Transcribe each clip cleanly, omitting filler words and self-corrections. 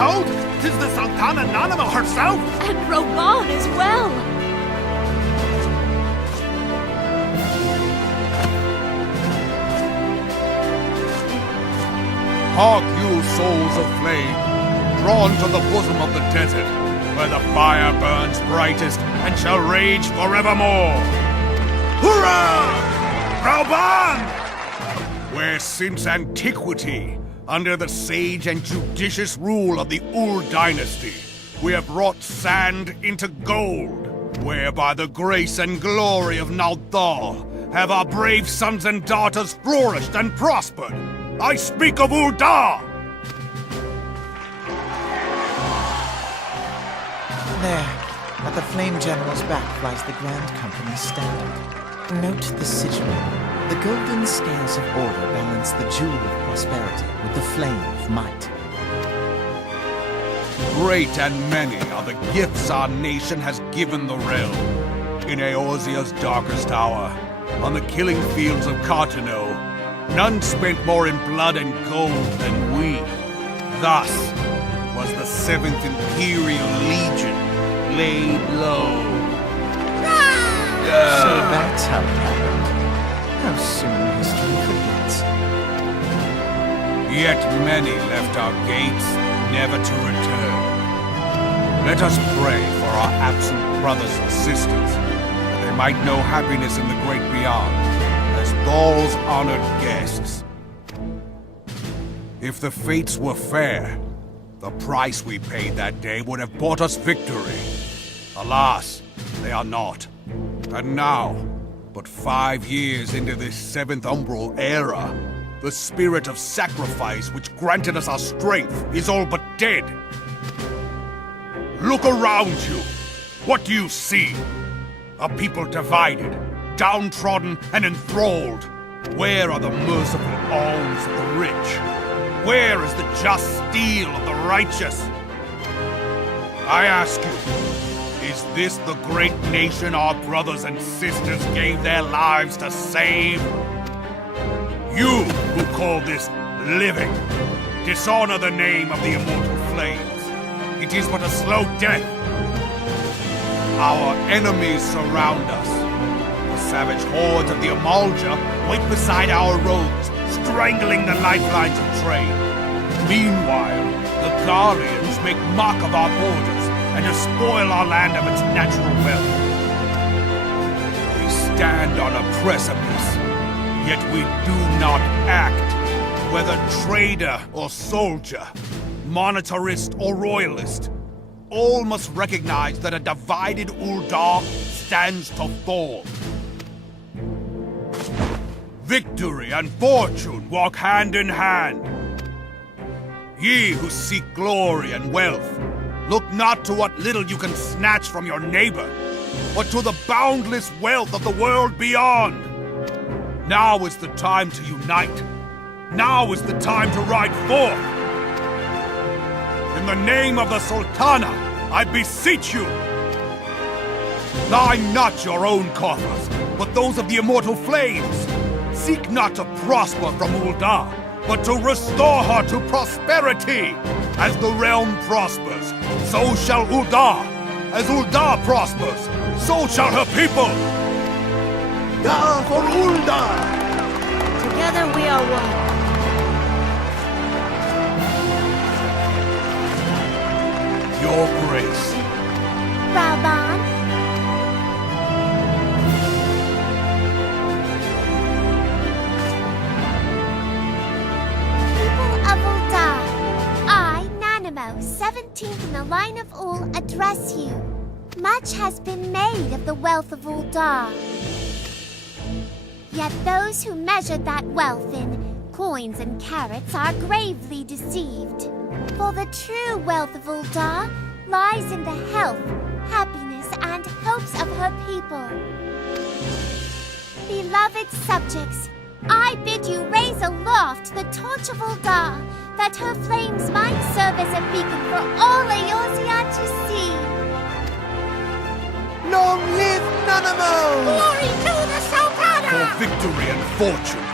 told? 'Tis the Sultana Nanama herself! And Reborn as well! Hark you, souls of flame, drawn to the bosom of the desert, where the fire burns brightest and shall rage forevermore. Hurrah! Reborn! Where since antiquity, under the sage and judicious rule of the Ul'dah dynasty, we have wrought sand into gold, where by the grace and glory of Ul'dah have our brave sons and daughters flourished and prospered. I speak of Ul'dah! There, at the Flame General's back flies the Grand Company's standard. Note the sigil. The golden scales of order balance the jewel of prosperity with the flame of might. Great and many are the gifts our nation has given the realm. In Eorzea's darkest hour, on the killing fields of Cartano, none spent more in blood and gold than we. Thus was the 7th Imperial Legion laid low. So that's how it happened. How soon history forgets. Yet many left our gates, never to return. Let us pray for our absent brothers and sisters, that they might know happiness in the great beyond, as Thal's honored guests. If the fates were fair, the price we paid that day would have bought us victory. Alas, they are not. And now, but 5 years into this 7th Umbral era, the spirit of sacrifice which granted us our strength is all but dead. Look around you. What do you see? A people divided, downtrodden and enthralled. Where are the merciful alms of the rich? Where is the just steel of the righteous? I ask you, is this the great nation our brothers and sisters gave their lives to save? You who call this living, dishonor the name of the immortal flames. It is but a slow death. Our enemies surround us. The savage hordes of the Ul'dah wait beside our roads, strangling the lifelines of trade. Meanwhile, the Guardians make mock of our borders and despoil our land of its natural wealth. We stand on a precipice, yet we do not act. Whether trader or soldier, monetarist or royalist, all must recognize that a divided Ul'dah stands to fall. Victory and fortune walk hand in hand. Ye who seek glory and wealth, look not to what little you can snatch from your neighbor, but to the boundless wealth of the world beyond. Now is the time to unite. Now is the time to ride forth. In the name of the Sultana, I beseech you! Line not your own coffers, but those of the immortal flames. Seek not to prosper from Ul'dah, but to restore her to prosperity. As the realm prospers, so shall Ul'dah. As Ul'dah prospers, so shall her people. Da for Ul'dah! Together we are one. Your grace. Reborn. People of Ul'dah, I, Nanamo, 17th in the line of Ul, address you. Much has been made of the wealth of Ul'dah. Yet those who measured that wealth in coins and carats are gravely deceived. For the true wealth of Ul'dah lies in the health, happiness, and hopes of her people. Beloved subjects, I bid you raise aloft the torch of Ul'dah, that her flames might serve as a beacon for all Eorzea to see. Long live Nanamo! Glory to the Sultana! For victory and fortune,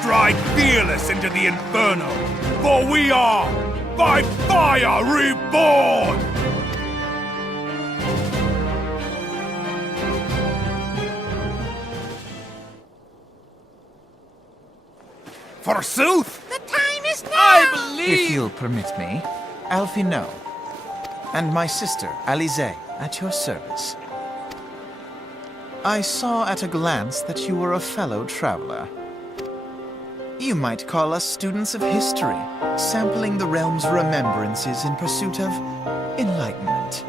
stride fearless into the inferno, for we are By fire, Reborn! Forsooth! The time is now! I If believe... you'll permit me, Alphino, and my sister, Alize, at your service. I saw at a glance that you were a fellow traveler. You might call us students of history, sampling the realm's remembrances in pursuit of enlightenment.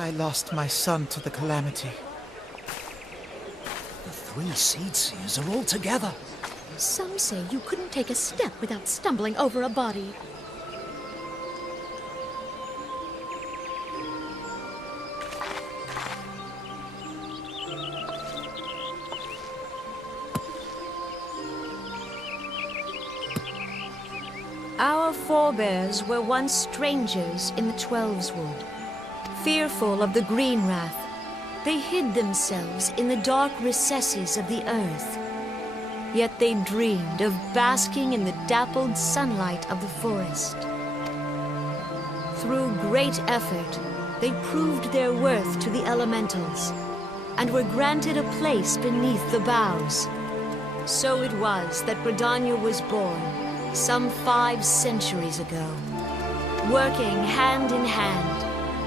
I lost my son to the calamity. The 3 seed seers are all together. Some say you couldn't take a step without stumbling over a body. Our forebears were once strangers in the Twelveswood. Fearful of the Green Wrath, they hid themselves in the dark recesses of the earth. Yet they dreamed of basking in the dappled sunlight of the forest. Through great effort, they proved their worth to the elementals, and were granted a place beneath the boughs. So it was that Gridania was born, some 5 centuries ago. Working hand in hand,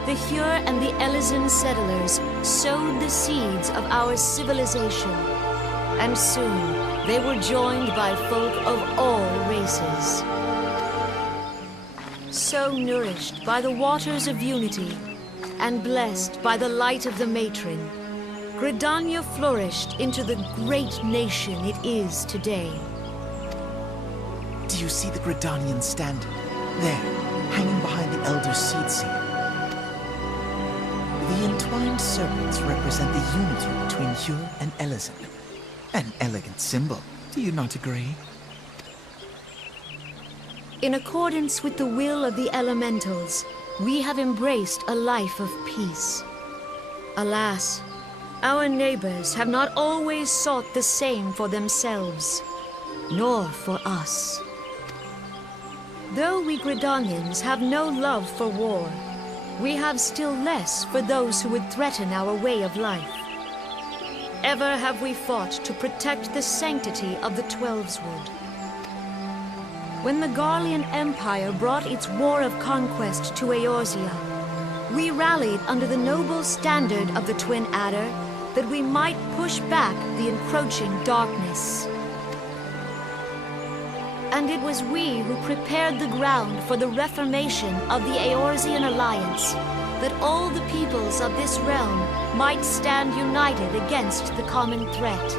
the Hyur and the Elysian settlers sowed the seeds of our civilization, and soon they were joined by folk of all races. So nourished by the waters of unity, and blessed by the light of the matron, Gridania flourished into the great nation it is today. Do you see the Gridanian standard? There, hanging behind the Elder Seed Seer. The entwined serpents represent the unity between Hyur and Elysian. An elegant symbol, do you not agree? In accordance with the will of the elementals, we have embraced a life of peace. Alas, our neighbors have not always sought the same for themselves, nor for us. Though we Gridanians have no love for war, we have still less for those who would threaten our way of life. Ever have we fought to protect the sanctity of the Twelveswood. When the Garlean Empire brought its war of conquest to Eorzea, we rallied under the noble standard of the Twin Adder that we might push back the encroaching darkness. And it was we who prepared the ground for the reformation of the Eorzean Alliance, that all the peoples of this realm might stand united against the common threat.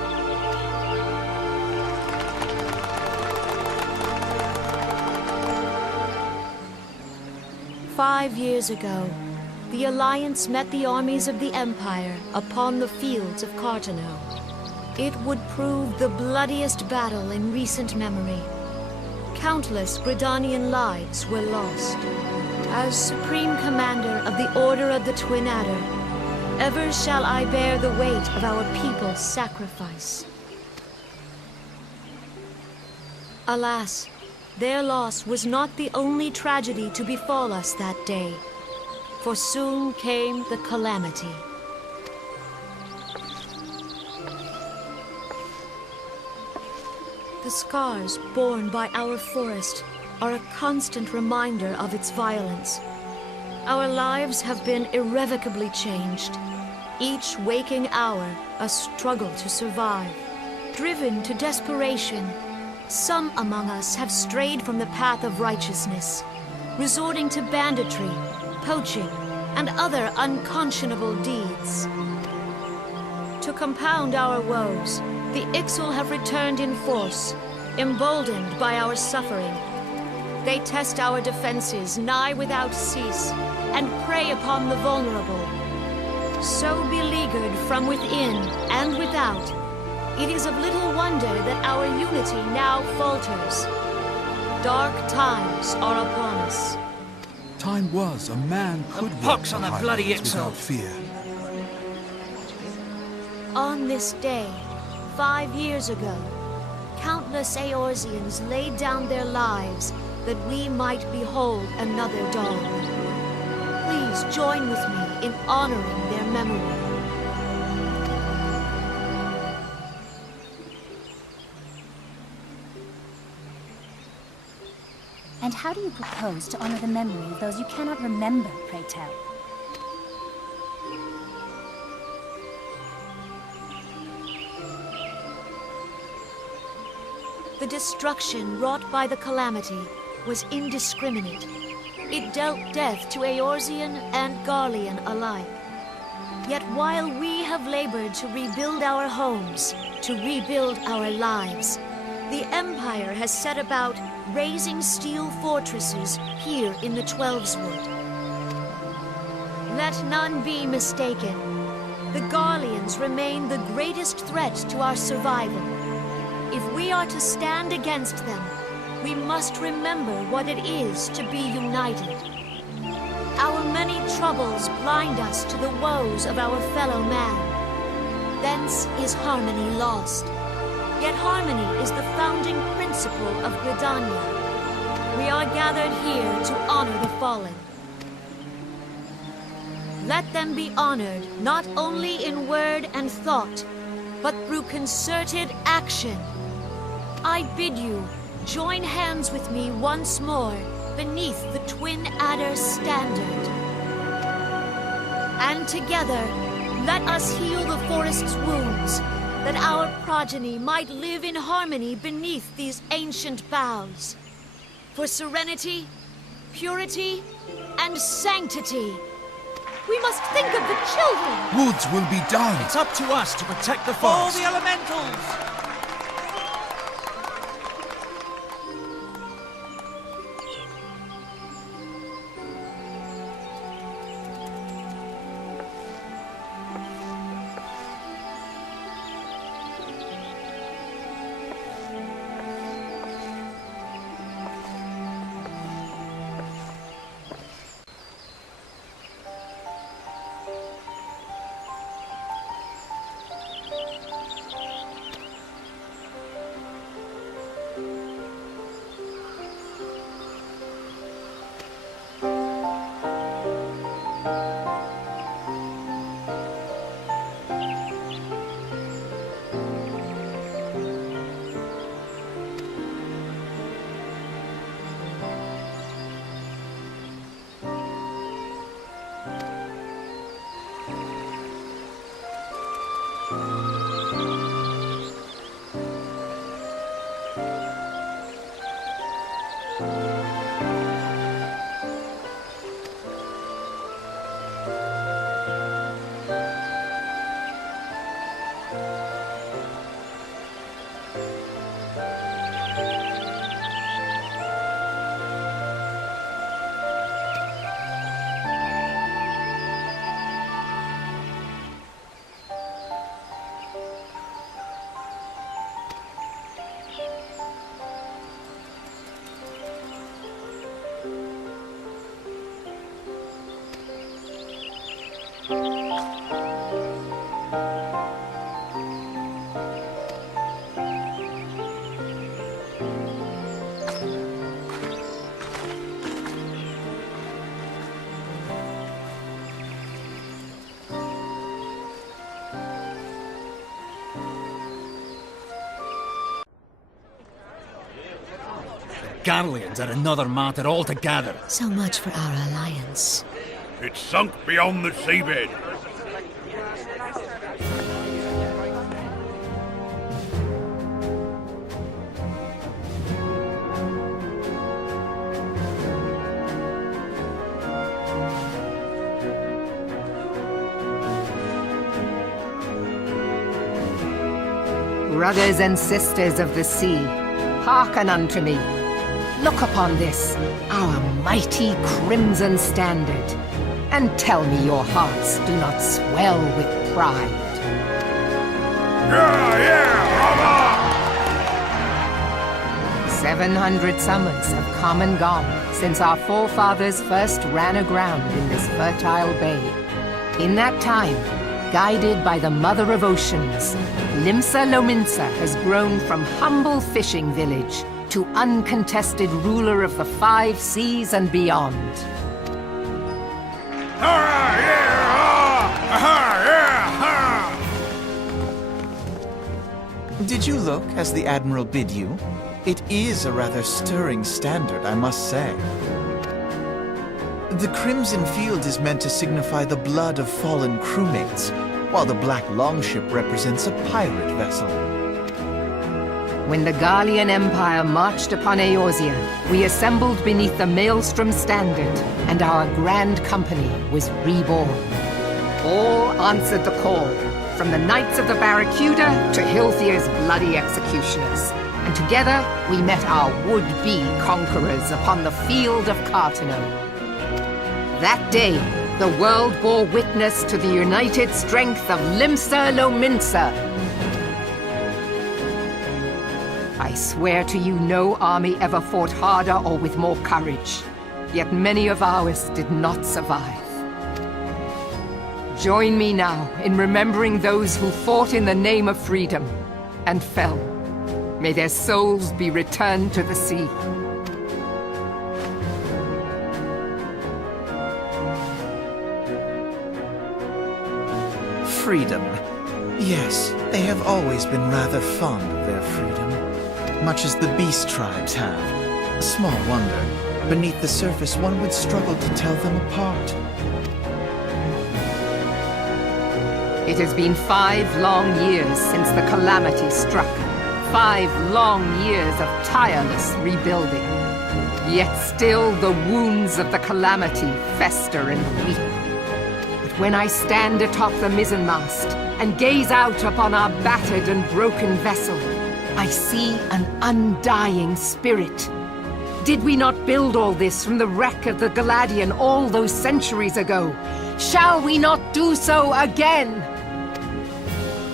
"5 years ago, the Alliance met the armies of the Empire upon the fields of Cartano. It would prove the bloodiest battle in recent memory. Countless Gridanian lives were lost. As Supreme Commander of the Order of the Twin Adder, ever shall I bear the weight of our people's sacrifice. Alas, their loss was not the only tragedy to befall us that day, for soon came the calamity. The scars borne by our forest are a constant reminder of its violence. Our lives have been irrevocably changed. Each waking hour, a struggle to survive. Driven to desperation, some among us have strayed from the path of righteousness, resorting to banditry, poaching, and other unconscionable deeds. To compound our woes, the Ixal have returned in force, emboldened by our suffering. They test our defenses nigh without cease, and prey upon the vulnerable. So beleaguered from within and without, it is of little wonder that our unity now falters. Dark times are upon us. Time was a man could pox walk on the the bloody highways Ixal. without fear. On this day, 5 years ago, countless Eorzeans laid down their lives that we might behold another dawn. Please join with me in honoring their memory. And how do you propose to honor the memory of those you cannot remember, pray tell? The destruction wrought by the calamity was indiscriminate. It dealt death to Eorzean and Garlean alike. Yet while we have labored to rebuild our homes, to rebuild our lives, the Empire has set about raising steel fortresses here in the Twelveswood. Let none be mistaken. The Garleans remain the greatest threat to our survival. If we are to stand against them, we must remember what it is to be united. Our many troubles blind us to the woes of our fellow man. Thence is harmony lost. Yet harmony is the founding principle of Gridania. We are gathered here to honor the fallen. Let them be honored not only in word and thought, but through concerted action. I bid you join hands with me once more beneath the Twin Adder's standard. And together, let us heal the forest's wounds, that our progeny might live in harmony beneath these ancient boughs. For serenity, purity, and sanctity, we must think of the children! Woods will be done. It's up to us to protect the All forest. the elementals! Garleans are another matter altogether. So much for our alliance. It's sunk beyond the seabed. Brothers and sisters of the sea, hearken unto me. Look upon this, our mighty crimson standard, and tell me your hearts do not swell with pride. Yeah, 700 summers have come and gone since our forefathers first ran aground in this fertile bay. In that time, guided by the Mother of Oceans, Limsa Lominsa has grown from humble fishing village to uncontested ruler of the 5 seas and beyond. Did you look as the Admiral bid you? It is a rather stirring standard, I must say. The crimson field is meant to signify the blood of fallen crewmates, while the black longship represents a pirate vessel. When the Garlean Empire marched upon Eorzea, we assembled beneath the Maelstrom standard, and our grand company was reborn. All answered the call, from the Knights of the Barracuda to Hilthier's bloody executioners. And together we met our would-be conquerors upon the field of Cartano. That day, the world bore witness to the united strength of Limsa Lominsa. I swear to you no army ever fought harder or with more courage, yet many of ours did not survive. Join me now in remembering those who fought in the name of freedom and fell. May their souls be returned to the sea. Freedom. Yes, they have always been rather fond of their freedom. Much as the beast tribes have. Small wonder. Beneath the surface, one would struggle to tell them apart. It has been 5 long years since the calamity struck. 5 long years of tireless rebuilding. Yet still the wounds of the calamity fester and weep. But when I stand atop the mizzenmast and gaze out upon our battered and broken vessel, I see an undying spirit. Did we not build all this from the wreck of the Galadian all those centuries ago? Shall we not do so again?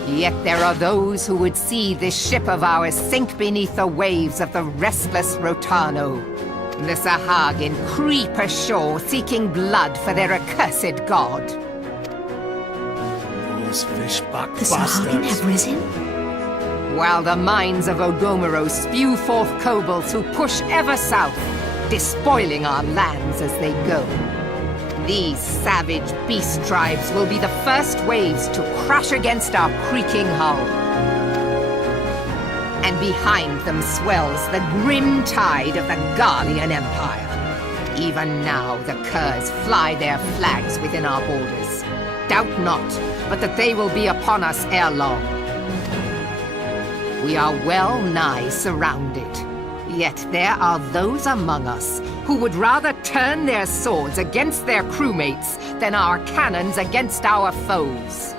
Yet there are those who would see this ship of ours sink beneath the waves of the restless Rotano. The Sahagin creep ashore seeking blood for their accursed god. Those fishback The Sahagin have risen? While the mines of Ogomoro spew forth kobolds who push ever south, despoiling our lands as they go. These savage beast tribes will be the first waves to crash against our creaking hull. And behind them swells the grim tide of the Garlean Empire. Even now the curs fly their flags within our borders. Doubt not, but that they will be upon us ere long. We are well nigh surrounded. Yet there are those among us who would rather turn their swords against their crewmates than our cannons against our foes.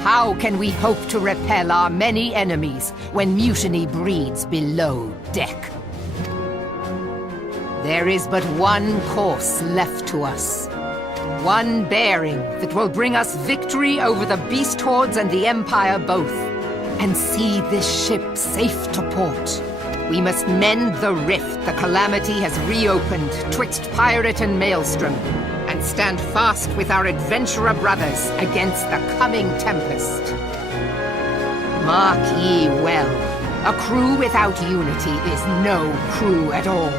How can we hope to repel our many enemies when mutiny breeds below deck? There is but one course left to us. One bearing that will bring us victory over the beast hordes and the Empire both, and see this ship safe to port. We must mend the rift the calamity has reopened twixt pirate and maelstrom, and and stand fast with our adventurer brothers against the coming tempest. Mark ye well, a crew without unity is no crew at all.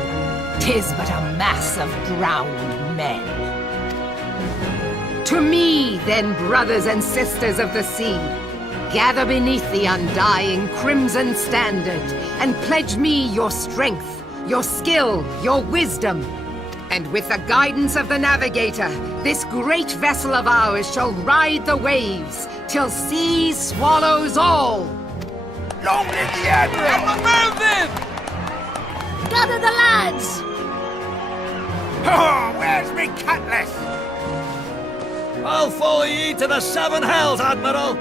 'Tis but a mass of drowned men. To me, then, brothers and sisters of the sea, gather beneath the undying crimson standard and pledge me your strength, your skill, your wisdom. And with the guidance of the navigator, this great vessel of ours shall ride the waves till sea swallows all. Long live the Admiral! Gather the lads! Oh, where's me cutlass? I'll follow ye to the seven hells, Admiral!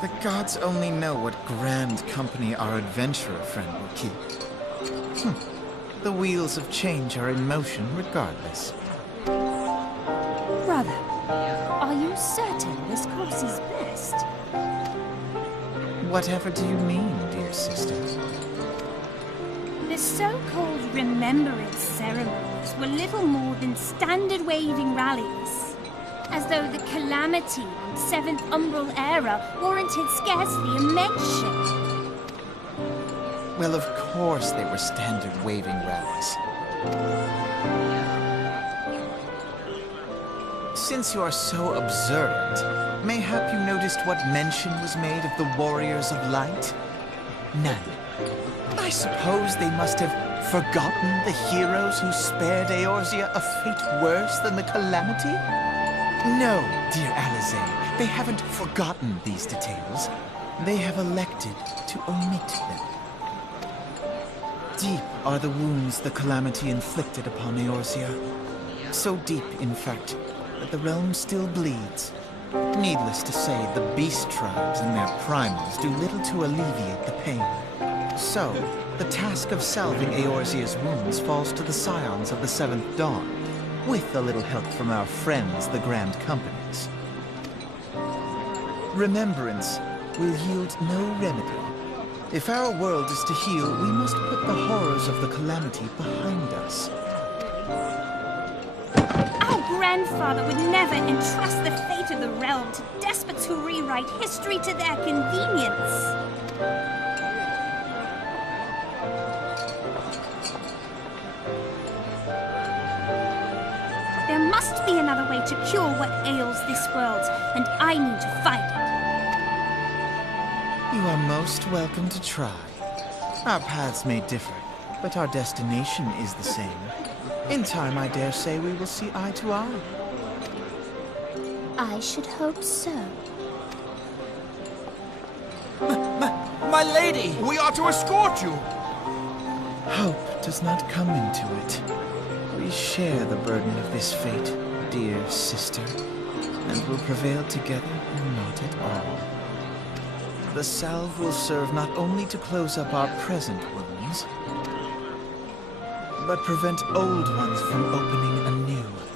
The gods only know what grand company our adventurer friend will keep. The wheels of change are in motion regardless. Brother, are you certain this course is best? Whatever do you mean, dear sister? The so-called remembrance ceremonies were little more than standard waving rallies, as though the calamity and Seventh Umbral era warranted scarcely a mention. Well, of course they were standard waving rallies. Since you are so observant, mayhap you noticed what mention was made of the Warriors of Light? None. I suppose they must have forgotten the heroes who spared Eorzea a fate worse than the calamity? No, dear Alize, they haven't forgotten these details. They have elected to omit them. Deep are the wounds the calamity inflicted upon Eorzea. So deep, in fact, that the realm still bleeds. Needless to say, the beast tribes and their primals do little to alleviate the pain. So, the task of salving Eorzea's wounds falls to the scions of the Seventh Dawn, with a little help from our friends, the Grand Companies. Remembrance will yield no remedy. If our world is to heal, we must put the horrors of the calamity behind us. Our grandfather would never entrust the fate of the realm to despots who rewrite history to their convenience. There must be another way to cure what ails this world, and I need to find it. You are most welcome to try. Our paths may differ, but our destination is the same. In time, I dare say we will see eye to eye. I should hope so. My lady! We are to escort you! Hope does not come into it. We share the burden of this fate, dear sister, and will prevail together or not at all. The salve will serve not only to close up our present wounds, but prevent old ones from opening anew.